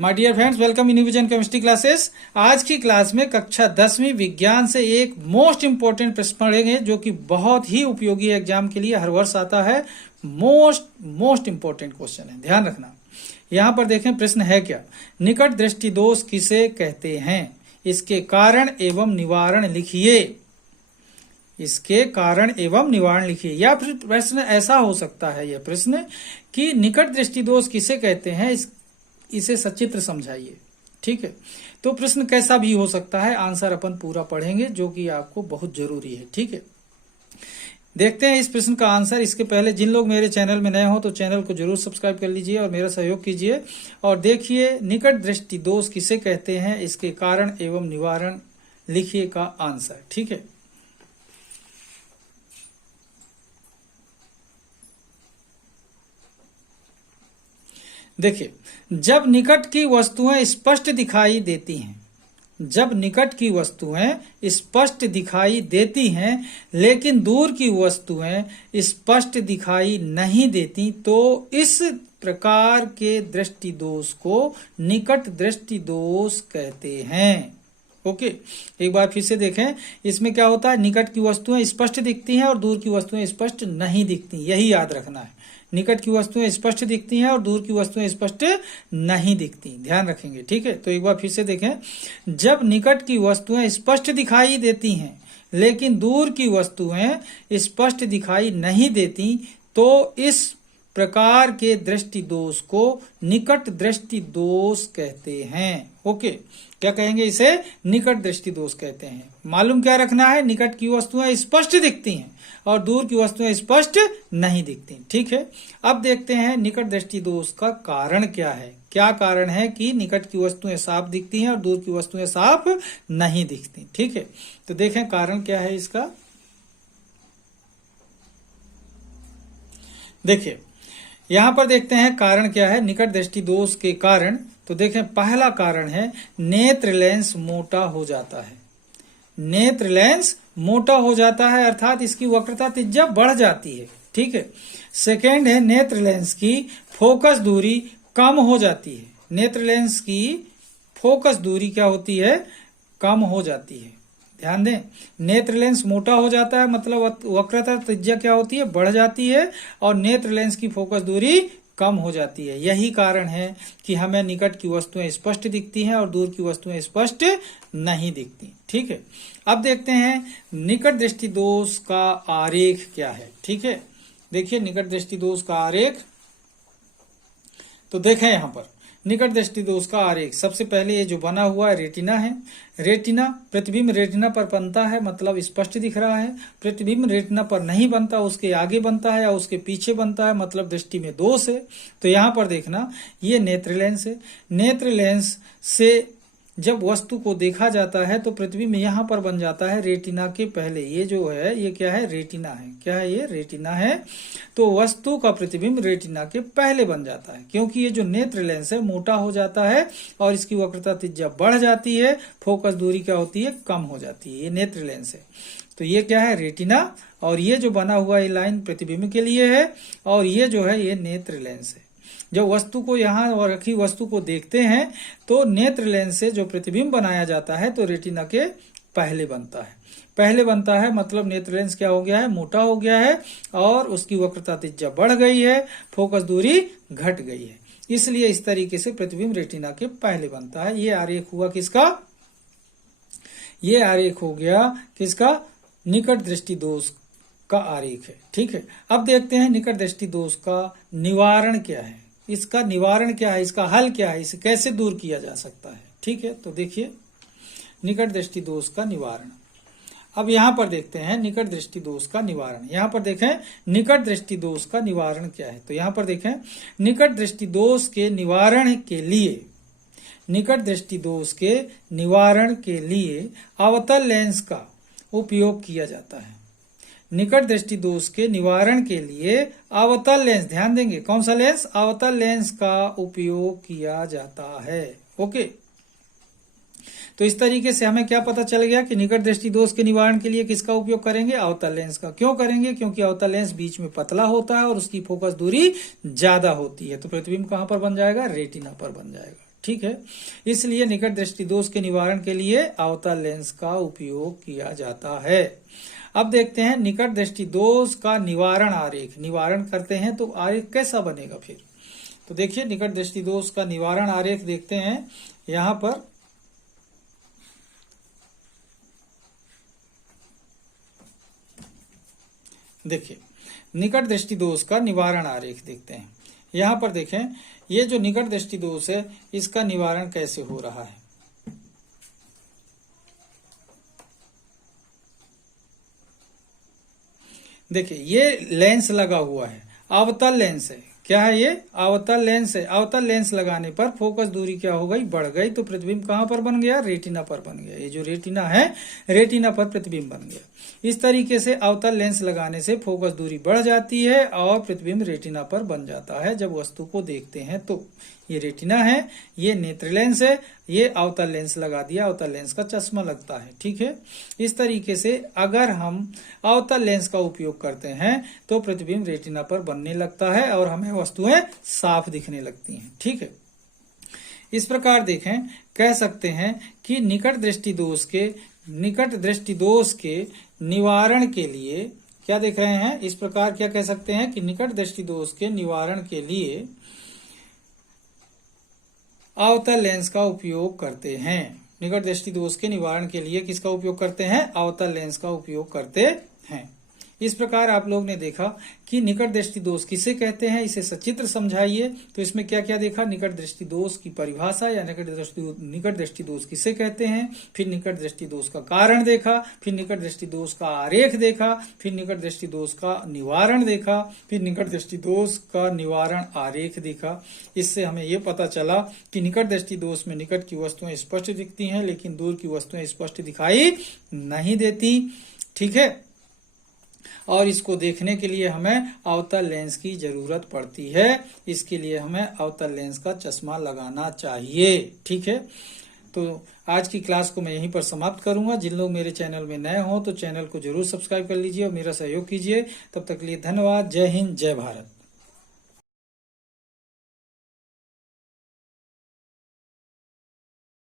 My dear friends, welcome in vision chemistry classes. आज की class में कक्षा 10वीं विज्ञान से एक मोस्ट इंपोर्टेंट प्रश्न पढ़ेंगे जो कि बहुत ही उपयोगी एग्जाम के लिए हर वर्ष आता है। मोस्ट इंपोर्टेंट क्वेश्चन है, ध्यान रखना। यहाँ पर देखें प्रश्न है क्या, निकट दृष्टि दोष किसे कहते हैं, इसके कारण एवं निवारण लिखिए। इसके कारण एवं निवारण लिखिए। या फिर प्रश्न ऐसा हो सकता है, यह प्रश्न कि निकट दृष्टि दोष किसे कहते हैं, इसे सचित्र समझाइए। ठीक है, तो प्रश्न कैसा भी हो सकता है, आंसर अपन पूरा पढ़ेंगे जो कि आपको बहुत जरूरी है। ठीक है, देखते हैं इस प्रश्न का आंसर। इसके पहले जिन लोग मेरे चैनल में नए हो तो चैनल को जरूर सब्सक्राइब कर लीजिए और मेरा सहयोग कीजिए। और देखिए, निकट दृष्टि दोष किसे कहते हैं, इसके कारण एवं निवारण लिखिए का आंसर। ठीक है, देखिए, जब निकट की वस्तुएं स्पष्ट दिखाई देती हैं, जब निकट की वस्तुएं स्पष्ट दिखाई देती हैं लेकिन दूर की वस्तुएं स्पष्ट दिखाई नहीं देती, तो इस प्रकार के दृष्टि दोष को निकट दृष्टि दोष कहते हैं। ओके, एक बार फिर से देखें, इसमें क्या होता है, निकट की वस्तुएं स्पष्ट दिखती हैं और दूर की वस्तुएं स्पष्ट नहीं दिखती, यही याद रखना है। निकट की वस्तुएं स्पष्ट दिखती हैं और दूर की वस्तुएं स्पष्ट नहीं दिखती, ध्यान रखेंगे। ठीक है, तो एक बार फिर से देखें, जब निकट की वस्तुएं स्पष्ट दिखाई देती हैं लेकिन दूर की वस्तुएं स्पष्ट दिखाई नहीं देती, तो इस प्रकार के दृष्टि दोष को निकट दृष्टि दोष कहते हैं। ओके, क्या कहेंगे, इसे निकट दृष्टि दोष कहते हैं। मालूम क्या रखना है, निकट की वस्तुएं स्पष्ट दिखती हैं और दूर की वस्तुएं स्पष्ट नहीं दिखती। ठीक है, अब देखते हैं निकट दृष्टि दोष का कारण क्या है। क्या कारण है कि निकट की वस्तुएं साफ दिखती हैं और दूर की वस्तुएं साफ नहीं दिखती। ठीक है, तो देखें कारण क्या है इसका। देखिए, यहां पर देखते हैं कारण क्या है निकट दृष्टि दोष के कारण। तो देखें, पहला कारण है नेत्र लेंस मोटा हो जाता है। नेत्र लेंस मोटा हो जाता है अर्थात इसकी वक्रता त्रिज्या बढ़ जाती है। ठीक है, सेकेंड है नेत्र लेंस की फोकस दूरी कम हो जाती है। नेत्र लेंस की फोकस दूरी क्या होती है, कम हो जाती है। ध्यान दें, नेत्र लेंस मोटा हो जाता है मतलब वक्रता त्रिज्या क्या होती है, बढ़ जाती है, और नेत्र लेंस की फोकस दूरी कम हो जाती है। यही कारण है कि हमें निकट की वस्तुएं स्पष्ट दिखती हैं और दूर की वस्तुएं स्पष्ट नहीं दिखती। ठीक है, अब देखते हैं निकट दृष्टि दोष का आरेख क्या है। ठीक है, देखिए निकट दृष्टि दोष का आरेख। तो देखें यहां पर निकट दृष्टि दोष का आरेख। सबसे पहले ये जो बना हुआ है रेटिना है। रेटिना, प्रतिबिंब रेटिना पर बनता है मतलब स्पष्ट दिख रहा है। प्रतिबिंब रेटिना पर नहीं बनता, उसके आगे बनता है या उसके पीछे बनता है मतलब दृष्टि में दोष है। तो यहाँ पर देखना, ये नेत्र लेंस है। नेत्र लेंस से जब वस्तु को देखा जाता है तो प्रतिबिंब यहाँ पर बन जाता है रेटिना के पहले। ये जो है ये क्या है, रेटिना है। क्या है ये, रेटिना है। तो वस्तु का प्रतिबिंब रेटिना के पहले बन जाता है क्योंकि ये जो नेत्र लेंस है मोटा हो जाता है और इसकी वक्रता त्रिज्या बढ़ जाती है, फोकस दूरी क्या होती है, कम हो जाती है। ये नेत्र लेंस है। तो ये क्या है, रेटिना, और ये जो बना हुआ ये लाइन प्रतिबिंब के लिए है, और ये जो है ये नेत्र लेंस है। जब वस्तु को यहाँ रखी वस्तु को देखते हैं तो नेत्र लेंस से जो प्रतिबिंब बनाया जाता है तो रेटिना के पहले बनता है। पहले बनता है मतलब नेत्र लेंस क्या हो गया है, मोटा हो गया है और उसकी वक्रता त्रिज्या बढ़ गई है, फोकस दूरी घट गई है। इसलिए इस तरीके से प्रतिबिंब रेटिना के पहले बनता है। ये आरेख हुआ किसका, ये आरेख हो गया किसका, निकट दृष्टि दोष का आरेख है। ठीक है, अब देखते हैं निकट दृष्टि दोष का निवारण क्या है, इसका निवारण क्या है, इसका हल क्या है, इसे कैसे दूर किया जा सकता है। ठीक है, तो देखिए निकट दृष्टि दोष का निवारण। अब यहां पर देखते हैं निकट दृष्टि दोष का निवारण। यहां पर देखें निकट दृष्टि दोष का निवारण क्या है। तो यहां पर देखें, निकट दृष्टि दोष के निवारण के लिए, निकट दृष्टि दोष के निवारण के लिए अवतल लेंस का उपयोग किया जाता है। निकट दृष्टि दोष के निवारण के लिए अवतल लेंस, ध्यान देंगे कौन सा लेंस, अवतल लेंस का उपयोग किया जाता है। ओके, तो इस तरीके से हमें क्या पता चल गया कि निकट दृष्टि दोष के निवारण के लिए किसका उपयोग करेंगे, अवतल लेंस का। क्यों करेंगे, क्योंकि अवतल लेंस बीच में पतला होता है और उसकी फोकस दूरी ज्यादा होती है। तो प्रतिबिंब कहां पर बन जाएगा, रेटिना पर बन जाएगा। ठीक है। इसलिए निकट दृष्टि दोष के निवारण के लिए अवतल लेंस का उपयोग किया जाता है। अब देखते हैं निकट दृष्टि दोष का निवारण आरेख। निवारण करते हैं तो आरेख कैसा बनेगा फिर। तो देखिए निकट दृष्टि दोष का निवारण आरेख देखते हैं यहां पर। देखिए निकट दृष्टि दोष का निवारण आरेख देखते हैं। यहां पर देखें ये जो निकट दृष्टि दोष है इसका निवारण कैसे हो रहा है। देखिए ये लेंस लगा हुआ है, अवतल लेंस है। क्या है ये? अवतल लेंस है। अवतल लेंस लगाने पर फोकस दूरी क्या हो गई? बढ़ गई। तो प्रतिबिंब कहां पर बन गया? रेटिना पर बन गया। ये जो रेटिना है, रेटिना पर प्रतिबिंब बन गया। इस तरीके से अवतल लेंस लगाने से फोकस दूरी बढ़ जाती है और प्रतिबिंब रेटिना पर बन जाता है जब वस्तु को देखते हैं। तो ये रेटिना है, ये नेत्र लेंस है, ये अवतल लेंस लगा दिया, अवतल लेंस का चश्मा लगता है। ठीक है। इस तरीके से अगर हम अवतल लेंस का उपयोग करते हैं तो प्रतिबिंब रेटिना पर बनने लगता है और हमें वस्तुएं साफ दिखने लगती हैं। ठीक है। इस प्रकार देखें, कह सकते हैं कि निकट दृष्टि दोष के निवारण के लिए क्या देख रहे हैं? इस प्रकार क्या कह सकते हैं कि निकट दृष्टि दोष के निवारण के लिए अवतल लेंस का उपयोग करते हैं। निकट दृष्टि दोष के निवारण के लिए किसका उपयोग करते हैं? अवतल लेंस का उपयोग करते हैं। इस प्रकार आप लोग ने देखा कि निकट दृष्टि दोष किसे कहते हैं, इसे सचित्र समझाइए। तो इसमें क्या क्या देखा? निकट दृष्टि दोष की परिभाषा या निकट दृष्टि दोष किसे कहते हैं, फिर निकट दृष्टि दोष का कारण देखा, फिर निकट दृष्टि दोष का आरेख देखा, फिर निकट दृष्टि दोष का निवारण देखा, फिर निकट दृष्टि दोष का निवारण आरेख देखा। इससे हमें यह पता चला कि निकट दृष्टि दोष में निकट की वस्तुएं स्पष्ट दिखती हैं लेकिन दूर की वस्तुएं स्पष्ट दिखाई नहीं देती। ठीक है। और इसको देखने के लिए हमें अवतल लेंस की जरूरत पड़ती है। इसके लिए हमें अवतल लेंस का चश्मा लगाना चाहिए। ठीक है। तो आज की क्लास को मैं यहीं पर समाप्त करूंगा। जिन लोग मेरे चैनल में नए हो तो चैनल को जरूर सब्सक्राइब कर लीजिए और मेरा सहयोग कीजिए। तब तक के लिए धन्यवाद। जय हिंद, जय भारत।